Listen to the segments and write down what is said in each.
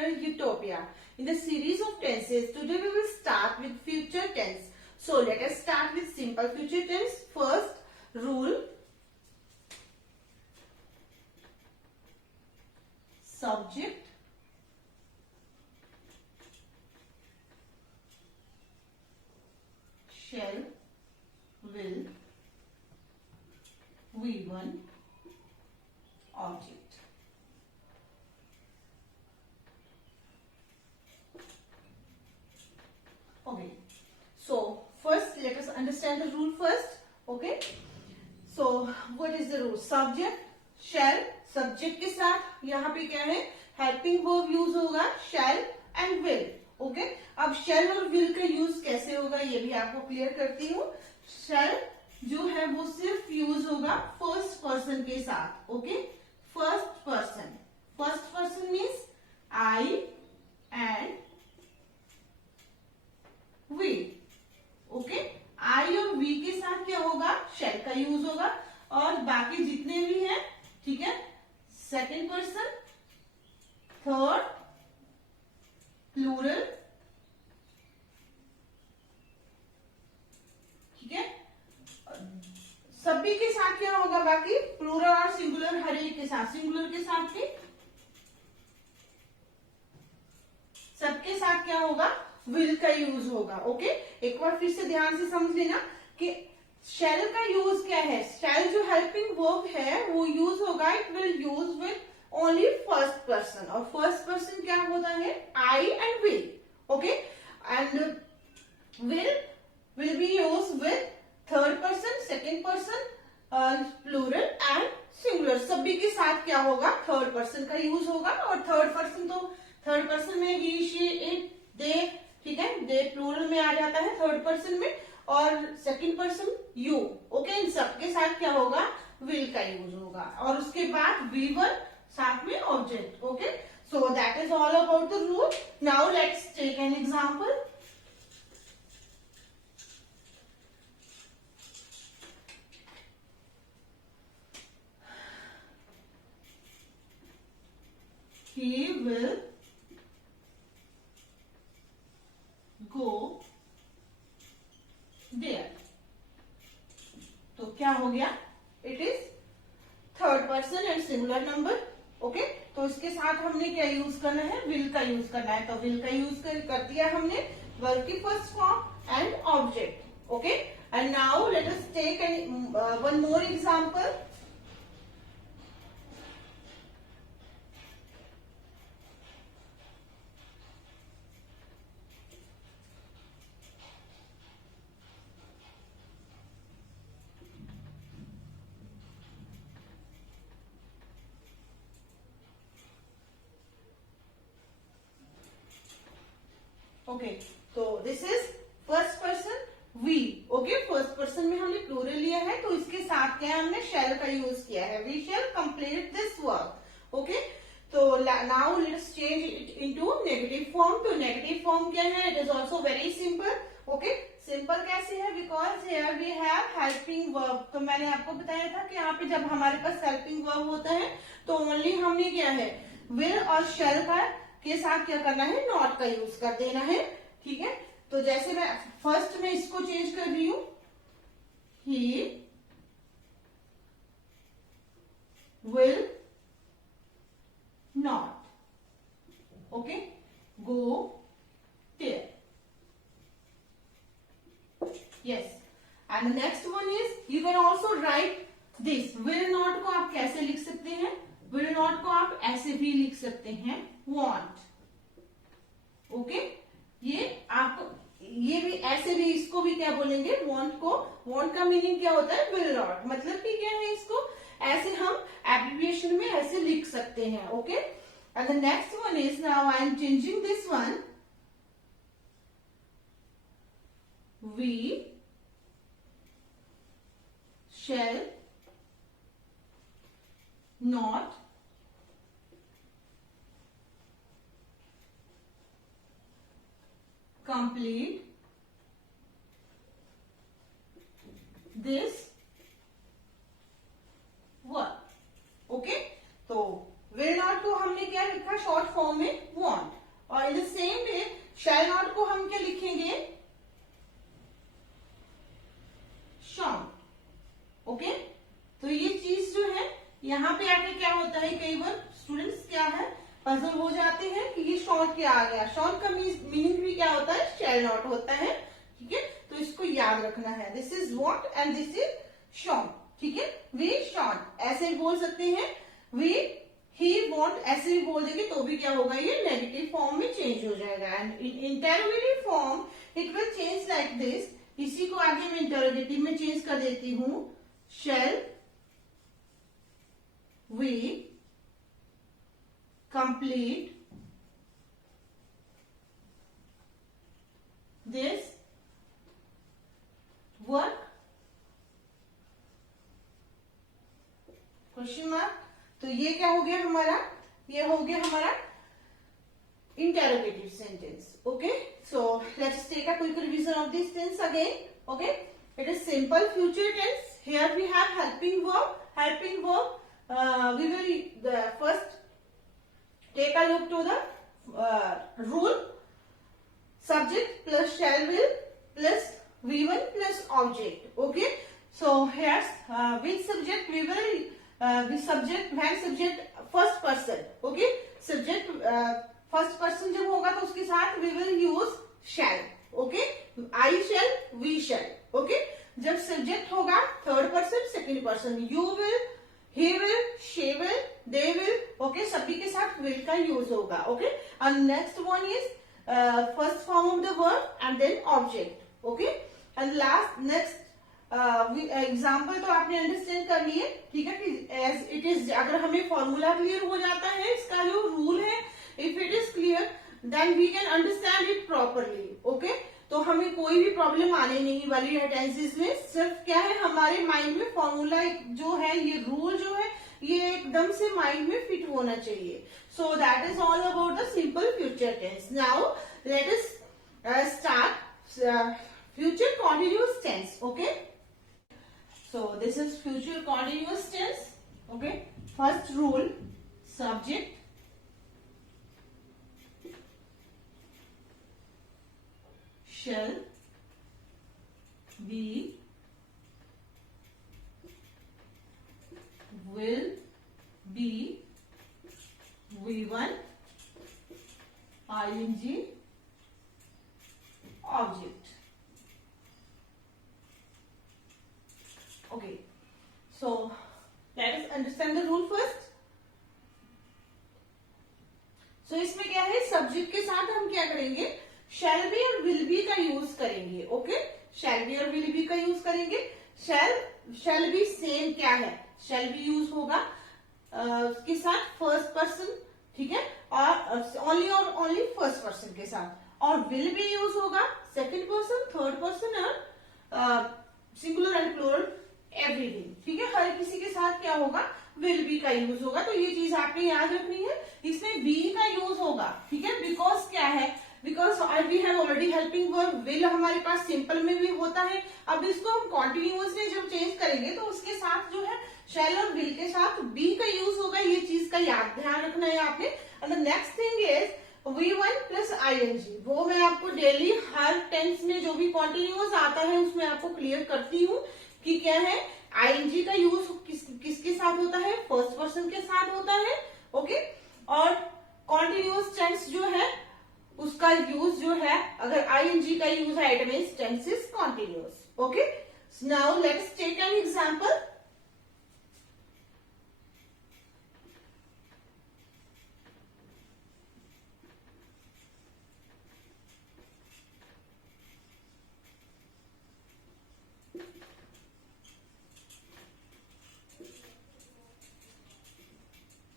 channel Utopia. In the series of tenses, today we will start with future tense. So let us start with simple future tense. First rule, subject, shall, will, V1, object. Okay, so first let us understand the rule first. Okay, so what is the rule? Subject, shall, subject के साथ यहाँ पे क्या है, helping verb use होगा, shall and will. Okay, अब shall और will का यूज कैसे होगा ये भी आपको क्लियर करती हूँ. shall जो है वो सिर्फ यूज होगा फर्स्ट पर्सन के साथ. Okay, first person means I and we. Okay, I और वी के साथ क्या होगा, shall का यूज होगा. और बाकी जितने भी हैं, ठीक है, सेकेंड पर्सन, थर्ड, प्लूरल, ठीक है, सभी के साथ क्या होगा, बाकी प्लूरल और सिंगुलर हर एक के साथ, सिंगुलर के साथ भी सबके साथ क्या होगा, विल का यूज होगा. ओके, एक बार फिर से ध्यान से समझ लेना कि शैल का यूज क्या है. शैल जो हेल्पिंग वर्ब है वो यूज होगा, it will use with only first person. और फर्स्ट पर्सन क्या होता है, I and we. Okay, and will be use with third person, second person, plural and singular. सभी के साथ क्या होगा, थर्ड पर्सन का यूज होगा. और थर्ड पर्सन तो थर्ड पर्सन में ही, शी, इट, दे, ठीक है, दे प्लूरल में आ जाता है थर्ड पर्सन में. और सेकंड पर्सन यू. ओके, इन सबके साथ क्या होगा, विल का यूज होगा. और उसके बाद V1 साथ में object. Okay, so that is all about the rule. Now let's take an example. He will go there. तो क्या हो गया, it is third person and singular number. Okay, तो इसके साथ हमने क्या यूज करना है, विल का यूज करना है. तो विल का यूज कर दिया हमने वर्ब की first form and object. Okay, and now let us take one more example. Okay, तो this is first person we. Okay, first person में हमने प्लूरल लिया है, तो इसके साथ क्या है, हमने शैल का यूज किया है. We shall complete this work. Okay, तो now let's change it into negative form. तो नेगेटिव फॉर्म क्या है, it is also very simple. Okay, simple कैसे है, because here we have helping verb. तो मैंने आपको बताया था कि यहाँ पे जब हमारे पास हेल्पिंग वर्ब होता है तो ओनली हमने क्या है, विल और शैल का के साथ क्या करना है, नॉट का यूज कर देना है. ठीक है, तो जैसे मैं फर्स्ट में इसको चेंज कर रही हूं, he will not, okay, go there. Yes, and next one is, you can also write this. Will not को आप कैसे लिख सकते हैं, विल नॉट को आप ऐसे भी लिख सकते हैं, want. ओके, ये आप ये भी ऐसे भी, इसको भी क्या बोलेंगे, want को. want का मीनिंग क्या होता है, will not. मतलब कि क्या है, इसको ऐसे हम एब्रिविएशन में ऐसे लिख सकते हैं. Okay, and the next one is, now I am changing this one. We shall not complete this work. Okay, तो विल नॉट को हमने क्या लिखा लिखा शॉर्ट फॉर्म में want, और in the same way shall not को हम क्या लिखेंगे, shall. ओके, तो ये चीज जो है यहाँ पे आके क्या होता है, कई बार स्टूडेंट्स क्या है पजल हो जाते हैं कि ये शॉर्ट क्या आ गया। शॉर्ट का मीनिंग भी क्या होता है, शैल नॉट होता है। ठीक है, तो इसको याद रखना है। This is what and this is short. ठीक है, वी शॉर्ट ऐसे भी बोल सकते हैं, वी ही वॉन्ट ऐसे भी बोल देंगे तो भी क्या होगा, ये नेगेटिव फॉर्म में चेंज हो जाएगा। And in interrogative form it will change like this. इसी को आगे मैं इंटरोगेटिव में चेंज कर देती हूँ, shall we complete this work, question mark. तो ये क्या हो गया हमारा, ये हो गया हमारा interrogative sentence. Okay, so let's take a quick revision of this tense again. Okay, it is simple future tense. Here we have helping verb. Helping verb, we will first take a look to the rule. Subject plus shall will plus V1 plus object. Okay, so here's which subject we will with subject when subject first person. Okay, subject first person जब होगा तो उसके साथ we will use shall. Okay, I shall, we shall. Okay, जब subject होगा third person, second person, you will, he will, she will, they will. Okay, सभी के साथ will का यूज होगा. Okay, and next one is first form of the verb and then object. Okay, and last next example तो आपने understand कर लिए. ठीक है, कि एज इट इज, अगर हमें फॉर्मूला क्लियर हो जाता है, इसका जो रूल है, if it is clear then we can understand it properly. Okay, तो हमें कोई भी प्रॉब्लम आने नहीं वाली है टेंसेस में. सिर्फ क्या है, हमारे माइंड में फॉर्मूला जो है, ये रूल जो है, ये एकदम से माइंड में फिट होना चाहिए. So that is all about the simple future tense. Now let us start future continuous tense. Okay, so this is future continuous tense. Okay, first rule, subject shall be, will be, V1, ing, object. Okay, so let us understand the rule first. So इसमें क्या है, subject के साथ हम क्या करेंगे, shall be और will be का यूज करेंगे. ओके, shall be और will be का यूज करेंगे. shall be सेम क्या है, shall be यूज होगा उसके साथ फर्स्ट पर्सन. ठीक है, और ओनली फर्स्ट पर्सन के साथ. और will be यूज होगा सेकंड पर्सन, थर्ड पर्सन और सिंगुलर एंड प्लूरल एवरीथिंग. ठीक है, हर किसी के साथ क्या होगा, विल बी का यूज होगा. तो ये चीज आपने याद रखनी है. इसमें बी का यूज होगा. ठीक है, बिकॉज क्या है, because we have already helping verb. Will हमारे पास सिंपल में भी होता है. अब इसको हम कॉन्टिन्यूअस में जब चेंज करेंगे तो उसके साथ जो है शैल और विल के साथ बी का यूज होगा. ये चीज का ध्यान रखना है आपने. And the next thing is V1 plus ing. वो मैं आपको डेली हर टेंस में जो भी कॉन्टिन्यूअस आता है उसमें आपको क्लियर करती हूँ कि क्या है, ing का यूज किसके साथ होता है, फर्स्ट पर्सन के साथ होता है. ओके, और कॉन्टिन्यूअस टेंस जो है उसका यूज जो है, अगर ing का यूज है it means tense is continuous. Okay, now let's take an example.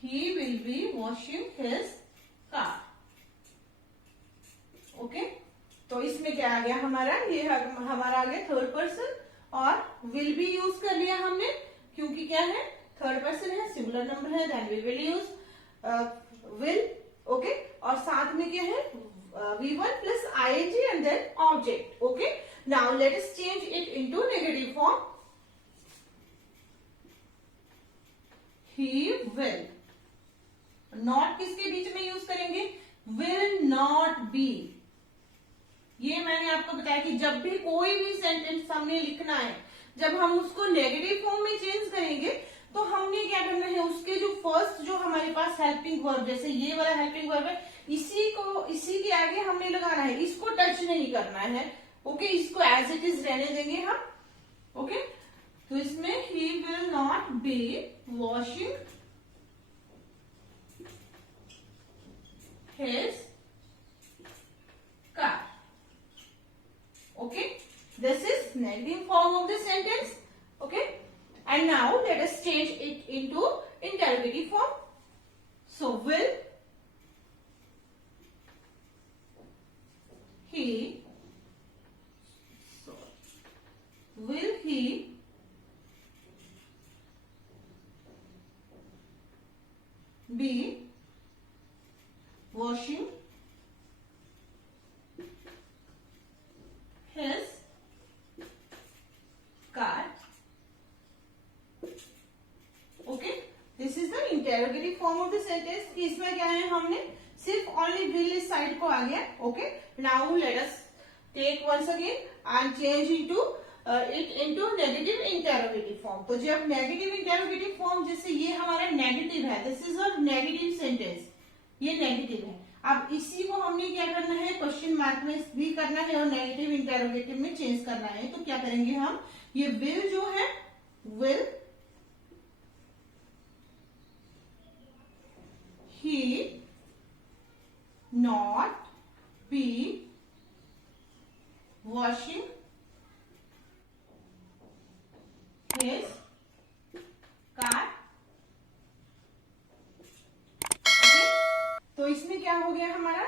He will be washing his car. Okay, तो इसमें क्या आ गया हमारा, ये हमारा आ गया थर्ड पर्सन. और विल बी यूज कर लिया हमने क्योंकि क्या है, थर्ड पर्सन है, सिंगुलर नंबर है, then we will use will. Okay, और साथ में क्या है, V1 plus ing and then object. Okay, now let us change it into negative form. He will not किसके बीच में यूज करेंगे, विल नॉट बी। ये मैंने आपको बताया कि जब भी कोई भी सेंटेंस हमने लिखना है, जब हम उसको नेगेटिव फॉर्म में चेंज करेंगे तो हमने क्या करना है, उसके जो फर्स्ट जो हमारे पास हेल्पिंग वर्ब, जैसे ये वाला हेल्पिंग वर्ब है, इसी के आगे हमने लगाना है, इसको टच नहीं करना है। ओके, इसको एज इट इज रहने देंगे हम। ओके, तो इसमें ही will not be washing his car. Okay, this is negative form of the sentence. Okay, and now let us change it into interrogative form. So will he be washing his car? Okay, this is the interrogative form of the sentence. इसमें क्या है, हमने सिर्फ only will इस side को आ गया. Okay, now let us take once again and change it into negative interrogative form. तो जब negative interrogative form, जैसे ये हमारा negative है, this is a negative sentence, ये नेगेटिव है. अब इसी को हमने क्या करना है, क्वेश्चन मार्क में भी करना है और नेगेटिव इंटरोगेटिव में चेंज करना है. तो क्या करेंगे हम, ये विल जो है, will he not be washing his car. तो इसमें क्या हो गया हमारा,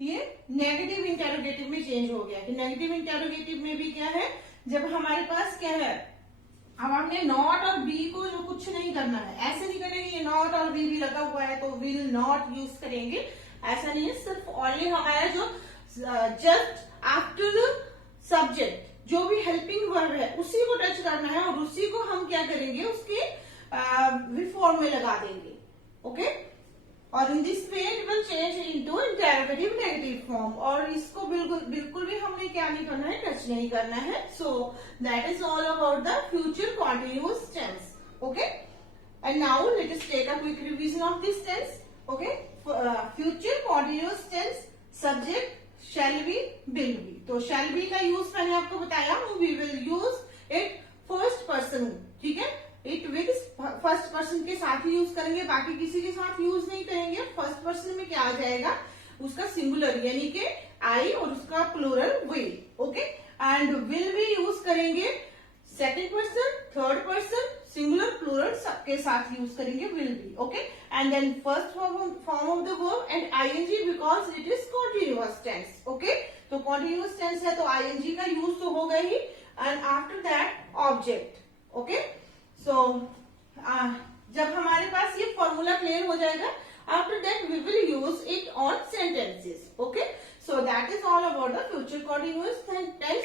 ये नेगेटिव इंटेरोगेटिव में चेंज हो गया. कि नेगेटिव इंटेरोगेटिव में भी क्या है, जब हमारे पास क्या है, अब हमने नॉट और बी को जो कुछ नहीं करना है, ऐसे नहीं करेंगे ये नॉट और बी भी लगा हुआ है तो विल नॉट यूज करेंगे, ऐसा नहीं है. सिर्फ ओनली हमारा जो जस्ट आफ्टर द सब्जेक्ट जो भी हेल्पिंग वर्ब है उसी को टच करना है और उसी को हम क्या करेंगे, उसके फॉर्म में लगा देंगे. ओके, और in this way it will change into interrogative negative form. और इसको बिल्कुल भी हमने क्या नहीं करना है, टच नहीं करना है. So that is all about the future continuous tense. Okay, and now let us take a quick revision of this tense. Okay, future continuous tense, subject shall be, will be. तो shall be का use मैंने आपको बताया, we will use it first person. ठीक है, it will first person के साथ ही use करेंगे, बाकी किसी के साथ यूज नहीं करेंगे. फर्स्ट पर्सन में क्या आ जाएगा, उसका सिंगुलर यानी कि आई और उसका plural will. Okay, and will भी यूज करेंगे second person, third person, singular plural सबके साथ यूज करेंगे will be. Okay, and then first form of the verb and ING because it is continuous tense. Okay, तो continuous tense है तो ING का use तो होगा ही, and after that object. Okay, so जब हमारे पास ये फॉर्मूला क्लियर हो जाएगा, after that we will use it on sentences. Okay, so that is all about the future continuous tense.